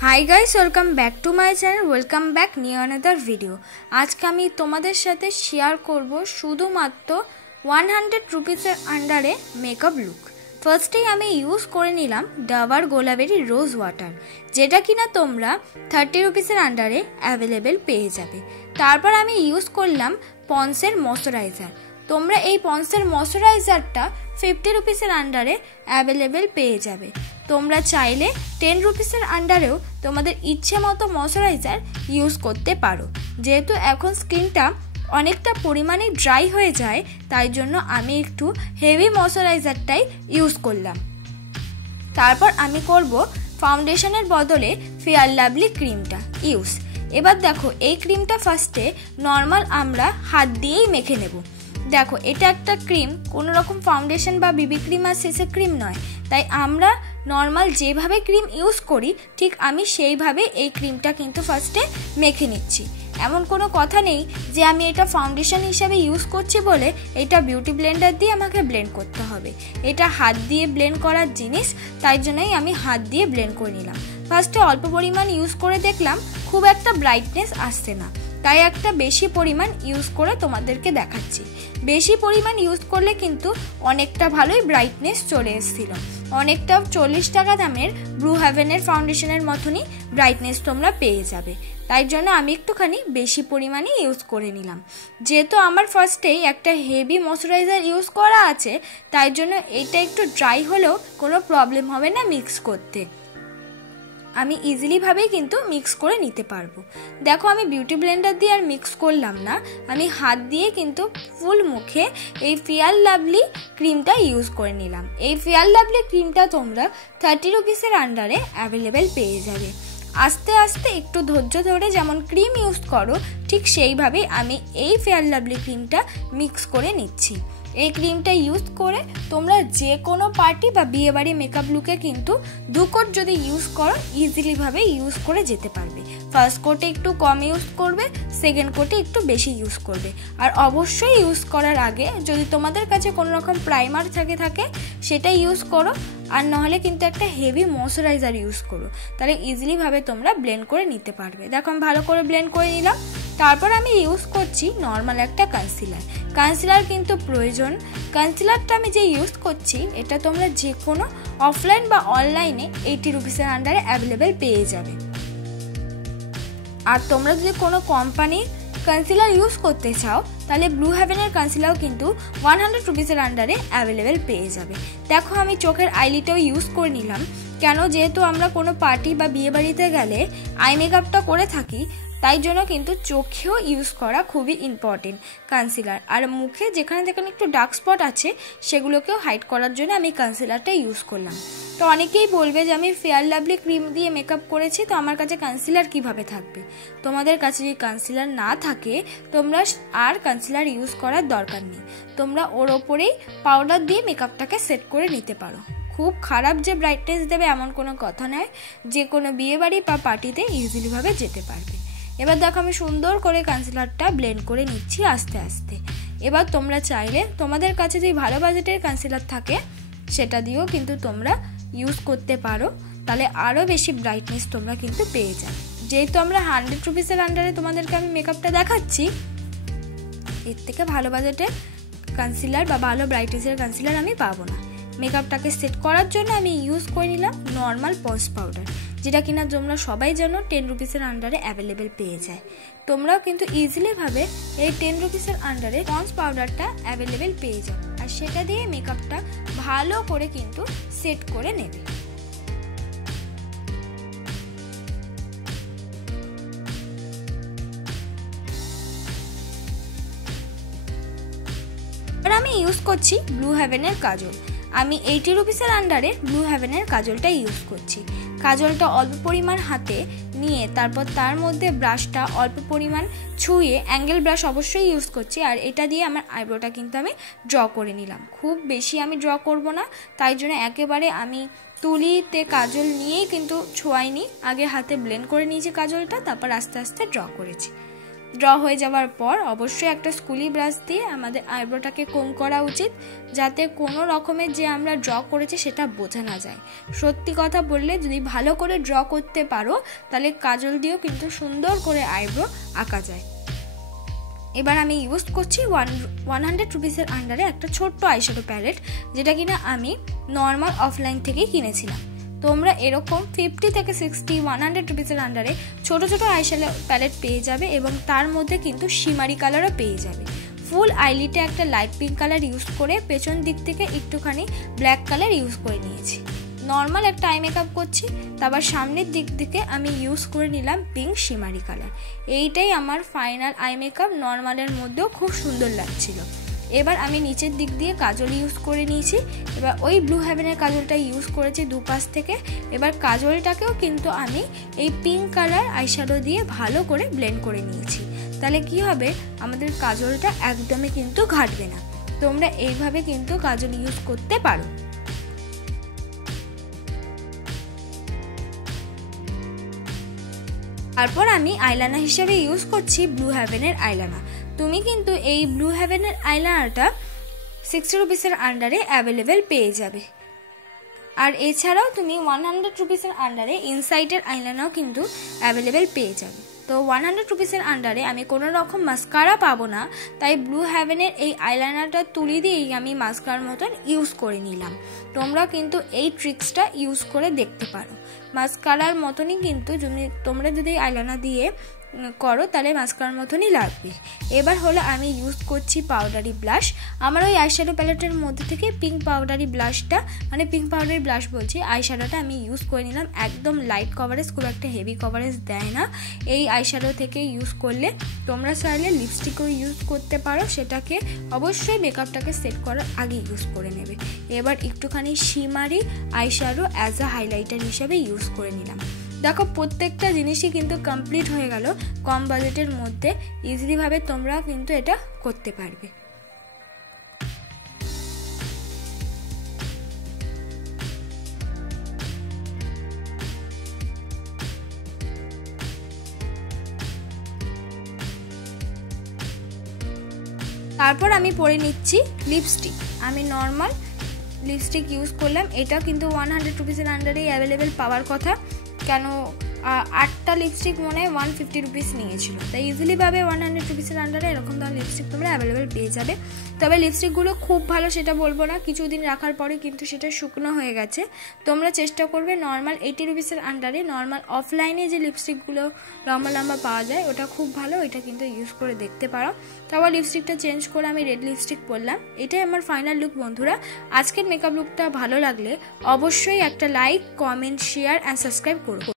High guys welcome back to my channel welcome back new another video. आज के आमी तोमादेर साथे शेयर करब शुधुमात्र 100 रुपिसের आंडारे मेकअप लुक। फार्स्टे आमी यूज करे निलाम डाबर गोलाबेरी रोज वाटार, जेटा किना तोमरा 30 रुपिसের आंडारे अवेलेबल पेये जाबे। तारपर आमी यूज करलाम पन्सের मयश्चाराइजार। তোমরা এই পন্সের ময়শ্চারাইজারটা 50 রুপিসের আন্ডারে অ্যাভেলেবেল পেয়ে যাবে। তোমরা চাইলে 10 রুপিসের আন্ডারেও তোমাদের ইচ্ছে মতো ময়শ্চারাইজার ইউজ করতে পারো। যেহেতু এখন স্কিনটা অনেকটা পরিমাণে ড্রাই হয়ে যায়, তাই জন্য আমি একটু হেভি ময়শ্চারাইজারটাই ইউজ করলাম। তারপর আমি করব ফাউন্ডেশনের বদলে ফেয়ার লাভলি ক্রিমটা ইউজ। এবার দেখো এই ক্রিমটা ফার্স্টে নর্মাল আমরা হাত দিয়েই মেখে নেব। देखो এটা একটা ক্রিম, কোনো রকম ফাউন্ডেশন বা বিবি ক্রিম আর সিসি ক্রিম নয়, তাই আমরা নর্মাল যেভাবে ক্রিম ইউজ করি ঠিক আমি সেইভাবে এই ক্রিমটা কিন্তু ফার্স্টে মেখে নিচ্ছি। এমন কোনো কথা নেই যে আমি এটা ফাউন্ডেশন হিসেবে ইউজ করছি বলে এটা বিউটি ব্লেন্ডার দিয়ে আমাকে ব্লেন্ড করতে হবে। এটা হাত দিয়ে ব্লেন্ড করার জিনিস, তাই জন্যই আমি হাত দিয়ে ব্লেন্ড করে নিলাম। ফার্স্টে অল্প পরিমাণ ইউজ করে দেখলাম খুব একটা ব্রাইটনেস আসছে না, তাই একটা বেশি পরিমাণ ইউজ করে তোমাদেরকে দেখাচ্ছি। বেশি পরিমাণ ইউজ করলে কিন্তু অনেকটা ভালোই ব্রাইটনেস চলে এসেছিল। অনেকটা 40 টাকা দামের ব্লু হেভেনের ফাউন্ডেশনের মতনই ব্রাইটনেস তোমরা পেয়ে যাবে। তাই জন্য আমি একটুখানি বেশি পরিমাণে ইউজ করে নিলাম। যেহেতু আমার ফার্স্টেই একটা হেভি ময়শ্চারাইজার ইউজ করা আছে, তাই জন্য এটা একটু ড্রাই হলেও কোনো প্রবলেম হবে না মিক্স করতে। আমি ইজিলি ভাবেই কিন্তু মিক্স করে নিতে পারবো। দেখো আমি বিউটি ব্লেন্ডার দিয়ে আর মিক্স করলাম না, আমি হাত দিয়ে কিন্তু ফুল মুখে এই ফেয়ার লাভলি ক্রিমটা ইউজ করে নিলাম। এই ফেয়ার লাভলি ক্রিমটা তোমরা 30 রুপিসের আন্ডারে অ্যাভেলেবেল পেয়ে যাবে। আস্তে আস্তে একটু ধৈর্য ধরে যেমন ক্রিম ইউজ করো ঠিক সেইভাবেই আমি এই ফেয়ার লাভলি ক্রিমটা মিক্স করে নিচ্ছি। এই ক্রিমটা ইউজ করে তোমরা যে কোনো পার্টি বা বিয়েবাড়ি মেকআপ লুকে কিন্তু 2 কোট যদি ইউজ করো ইজিলি ভাবে ইউজ করে যেতে পারবে। ফার্স্ট কোটে একটু কম ইউজ করবে, সেকেন্ড কোটে একটু বেশি ইউজ করবে। আর অবশ্যই ইউজ করার আগে যদি তোমাদের কাছে কোনো রকম প্রাইমার থাকে সেটা ইউজ করো, আর নাহলে কিন্তু একটা হেভি ময়শ্চারাইজার ইউজ করো, তাহলে ইজিলি ভাবে তোমরা ব্লেন্ড করে নিতে পারবে। দেখো আমি ভালো করে ব্লেন্ড করে নিলাম। তারপর আমি ইউজ করছি নর্মাল একটা কনসিলার। কনসিলার কিন্তু প্রয়োজন। কনসিলারটা আমি যে ইউজ করছি এটা তোমরা যে কোনো অফলাইন বা অনলাইনে 80 রুপিসের আন্ডারে অ্যাভেলেবেল পেয়ে যাবে। আর তোমরা যদি কোনো কোম্পানির কনসিলার ইউজ করতে চাও তাহলে ব্লু হেভেনের কনসিলারও কিন্তু 100 রুপিসের আন্ডারে অ্যাভেলেবেল পেয়ে যাবে। দেখো আমি চোখের আইলিটাও ইউজ করে নিলাম। কেন, যেহেতু আমরা কোনো পার্টি বা বিয়ে বাড়িতে গেলে আই মেকআপটা করে থাকি, তাই জন্য কিন্তু চোখেও ইউজ করা খুবই ইম্পর্টেন্ট কনসিলার। আর মুখে যেখানে যেখানে একটু ডার্ক স্পট আছে সেগুলোকেও হাইড করার জন্য আমি কনসিলারটা ইউজ করলাম। তো অনেকেই বলবে যে আমি ফেয়ার লাভলি ক্রিম দিয়ে মেকআপ করেছি, তো আমার কাছে কনসিলার কিভাবে থাকবে। তোমাদের কাছে যদি কনসিলার না থাকে তোমরা আর কনসিলার ইউজ করার দরকার নেই, তোমরা ওর ওপরেই পাউডার দিয়ে মেকআপটাকে সেট করে নিতে পারো। খুব খারাপ যে ব্রাইটনেস দেবে এমন কোনো কথা নয়, যে কোনো বিয়ে বাড়ি বা পার্টিতে ইজিলি ভাবে যেতে পারবে। এবার দেখো আমি সুন্দর করে কনসিলারটা ব্লেন্ড করে নিচ্ছি আস্তে আস্তে। এবার তোমরা চাইলে তোমাদের কাছে যদি ভালো বাজেটের কনসিলার থাকে সেটা দিয়েও কিন্তু তোমরা ইউজ করতে পারো, তাহলে আরও বেশি ব্রাইটনেস তোমরা কিন্তু পেয়ে যাবে। যেহেতু আমরা 100 রুপিসের আন্ডারে তোমাদেরকে আমি মেকআপটা দেখাচ্ছি, এর থেকে ভালো বাজেটের কনসিলার বা ভালো ব্রাইটনেসের কনসিলার আমি পাবো না। মেকআপটাকে সেট করার জন্য আমি ইউজ করে নিলাম নর্মাল পন্স পাউডার, যেটা কিনা তোমরা সবাই জানো 10 রুপিসের আন্ডারে অ্যাভেলেবেল পেয়ে যায়। তোমরাও কিন্তু ইজিলি ভাবে এই 10 রুপিসের আন্ডারে পন্স পাউডারটা অ্যাভেলেবেল পেয়ে যাবে, আর সেটা দিয়ে মেকআপটা ভালো করে কিন্তু সেট করে নেবে। আর আমি ইউজ করছি ব্লু হেভেনের কাজল। আমি 80 রুপিসের আন্ডারে ব্লু হেভেনের কাজলটা ইউজ করছি। কাজলটা অল্প পরিমাণ হাতে নিয়ে তারপর তার মধ্যে ব্রাশটা অল্প পরিমাণ ছুঁয়ে, অ্যাঙ্গেল ব্রাশ অবশ্যই ইউজ করছি, আর এটা দিয়ে আমার আইব্রোটা কিন্তু আমি ড্র করে নিলাম। খুব বেশি আমি ড্র করব না, তাই জন্য একেবারে আমি তুলিতে কাজল নিয়েই কিন্তু ছোঁয়াইনি, আগে হাতে ব্লেন্ড করে নিয়েছি কাজলটা, তারপর আস্তে আস্তে ড্র করেছি। ড্র হয়ে যাওয়ার পর অবশ্যই একটা স্কুলি ব্রাশ দিয়ে আমাদের আইব্রোটাকে কম করা উচিত, যাতে কোনো রকমের যে আমরা ড্র করেছি সেটা বোঝা না যায়। সত্যি কথা বললে যদি ভালো করে ড্র করতে পারো তাহলে কাজল দিয়েও কিন্তু সুন্দর করে আইব্রো আঁকা যায়। এবার আমি ইউজ করছি 100 রুপিসের আন্ডারে একটা ছোট্ট আইশ্যাডো প্যালেট, যেটা কিনা আমি নর্মাল অফলাইন থেকেই কিনেছিলাম। তোমরা এরকম 50 থেকে 60 100 রুপিসের আন্ডারে ছোট ছোট আইশ্যাডো প্যালেট পেয়ে যাবে এবং তার মধ্যে কিন্তু শিমারি কালারও পেয়ে যাবে। ফুল আইলিটে একটা লাইট পিঙ্ক কালার ইউজ করে পেছন দিক থেকে একটুখানি ব্ল্যাক কালার ইউজ করে নিয়েছি। নর্মাল একটা আই মেকআপ করছি, তারপর সামনের দিক থেকে আমি ইউজ করে নিলাম পিঙ্ক শিমারি কালার। এইটাই আমার ফাইনাল আই মেকআপ, নর্মালের মধ্যেও খুব সুন্দর লাগছিল। এবার আমি নিচের দিক দিয়ে কাজল ইউজ করে নিয়েছি। এবার ওই ব্লু হেভেনের কাজলটা ইউজ করেছি দুপাশ থেকে। এবার কাজলটাকেও কিন্তু আমি এই পিঙ্ক কালার আইশ্যাডো দিয়ে ভালো করে ব্লেন্ড করে নিয়েছি। তাহলে কি হবে, আমাদের কাজলটা একদমই কিন্তু ঘাটবে না। তোমরা এইভাবে কিন্তু কাজল ইউজ করতে পারো। তারপর আমি আইলাইনার হিসেবে ইউজ করছি ব্লু হেভেনের আইলাইনার। তুমি কিন্তু এই ব্লু হেভেনের আইলাইনারটা 60 রুপিসের আন্ডারে অ্যাভেলেবেল পেয়ে যাবে। আর এছাড়াও তুমি 100 রুপিসের আন্ডারে ইনসাইডের আইলাইনারও কিন্তু অ্যাভেলেবেল পেয়ে যাবে। তো 100 রুপিসের আন্ডারে আমি কোনো রকম মাস্কারা পাবো না, তাই ব্লু হেভেনের এই আইলাইনারটা তুলি দিয়েই আমি মাস্কারার মতন ইউজ করে নিলাম। তোমরা কিন্তু এই ট্রিক্সটা ইউজ করে দেখতে পারো। মাস্কারার মতনই কিন্তু তোমরা যদি আইলাইনার দিয়ে করো তাহলে মাস্কারার মতনই লাগবে। এবার হলো আমি ইউজ করছি পাউডারি ব্লাশ। আমার ওই আইশ্যাডো প্যালেটের মধ্যে থেকে পিঙ্ক পাউডারি ব্লাশটা, মানে পিঙ্ক পাউডারি ব্লাশ বলছি, আইশ্যাডোটা আমি ইউজ করে নিলাম। একদম লাইট কভারেজ, খুব একটা হেভি কভারেজ দেয় না এই আইশ্যাডো থেকে ইউজ করলে। তোমরা চাইলে লিপস্টিকও ইউজ করতে পারো, সেটাকে অবশ্যই মেকআপটাকে সেট করার আগে ইউজ করে নেবে। এবার একটুখানি শিমারি আইশ্যাডো অ্যাজ আ হাইলাইটার হিসেবে ইউজ করে নিলাম। দেখো প্রত্যেকটা জিনিসই কিন্তু কমপ্লিট হয়ে গেল কম বাজেটের মধ্যে। ইজিলিভাবে তোমরা কিন্তু এটা করতে পারবে। তারপর আমি পরে নিচ্ছি লিপস্টিক। আমি নর্মাল লিপস্টিক ইউজ করলাম। এটা কিন্তু 100 রুপিসের আন্ডারেই অ্যাভেলেবেল পাওয়ার কথা, কেন 8টা লিপস্টিক মনে হয় 150 রুপিস নিয়েছিল। তাই ইজিলিভাবে 100 রুপিসের আন্ডারে এরকম ধরনের লিপস্টিক তোমরা অ্যাভেলেবেল পেয়ে যাবে। তবে লিপস্টিকগুলো খুব ভালো সেটা বলবো না, কিছুদিন রাখার পরে কিন্তু সেটা শুকনো হয়ে গেছে। তোমরা চেষ্টা করবে নর্মাল 80 রুপিসের আন্ডারে নর্মাল অফলাইনে যে লিপস্টিকগুলো লম্বা লম্বা পাওয়া যায় ওটা খুব ভালো, ওইটা কিন্তু ইউজ করে দেখতে পারো। তারপর লিপস্টিকটা চেঞ্জ করে আমি রেড লিপস্টিক পরলাম। এটাই আমার ফাইনাল লুক বন্ধুরা। আজকের মেকআপ লুকটা ভালো লাগলে অবশ্যই একটা like, comment, share and subscribe করো।